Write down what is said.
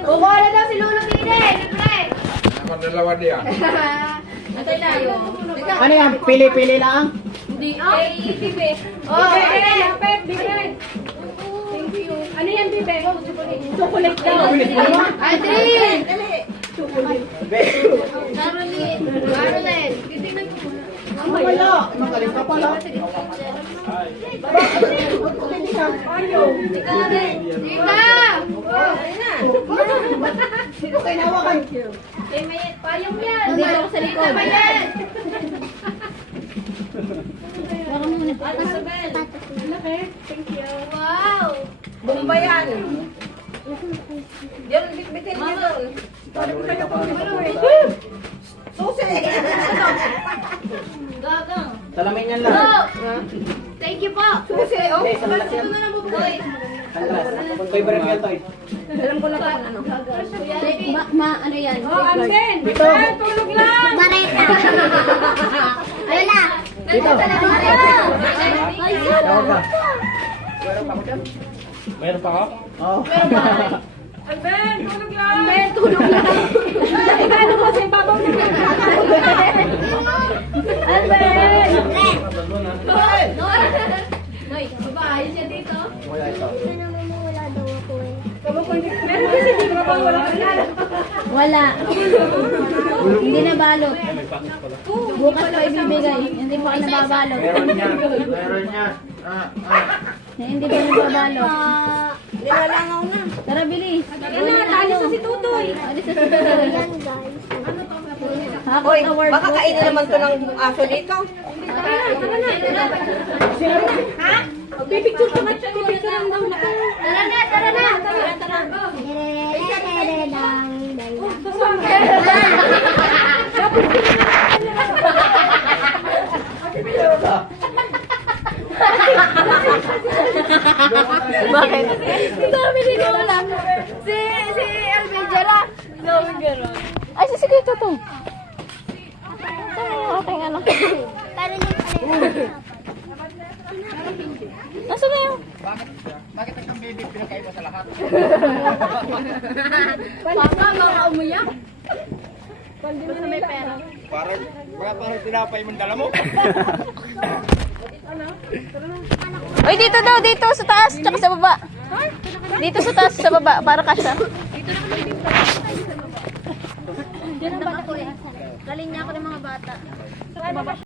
Kukuha na daw si Lolo Pide. Libre. Naman dalawa niya. Antay tayo. Ano yan? Pili-pili lang? Hindi. Bibe. Oh, Bibe. Bibe. Thank you. Ano yan, Bibe? Chocolate daw. Aldrin! Chocolate. Caroline. Caroline. Titignan ko. Wala. Magaling ka pala. Ayaw. Tika rin. Tika! Sino kayo nawakan? Eh, may payong yan. Dito ako sa likod. Thank you. Wow! Bomba yan. Yan, bitin niyo doon. Susi! Gagang. Salamin yan lang. Oh! Thank you po. Susi, oh. Hindi, salamin yan. Ito na lang bubuhay. Favorite meal to eh. Alam ko na kung ano. Ano yan? Oh, Amben! Dito. Tulog lang! Mareta. Ayun na. Dito. Ay, Tawag ka. Meron pa ako? Oo. Amben! Tulog lang! Amben, tulog lang. Ano ko sa ibabaw na Alben! Noy, babae siya dito. Wala ito. meron kasi di ba wala ka na? Wala. Hindi na balot. Bukas pa ibibigay. Hindi pa ka nababalot. Meron yan. Meron yan. Hindi pa nababalot. Nilalangaw na. Tara, bilis. Alis na si Tutoy. Alis na si Tutoy. Hoy, baka kainin naman to ng aso dito. Ha? Pipicture ka nga siya. Pipicture lang daw na. Tara na, tara na. Tara, tara. Bakit? Dami din ko lang. Si Alvin Jara. Dami gano'n. Ay, sige, Toto. Okay, ano? Nasaan na yun? Bakit ang baby pinakaiba sa lahat? Papa, baka umiyak. Pwede mo na may pera. Parang tinapay mong dala mo. Uy, dito daw, dito sa taas, tsaka sa baba. Dito sa taas, sa baba, para kasya. Diyan ang bata ko eh. Galing niya ako ng mga bata.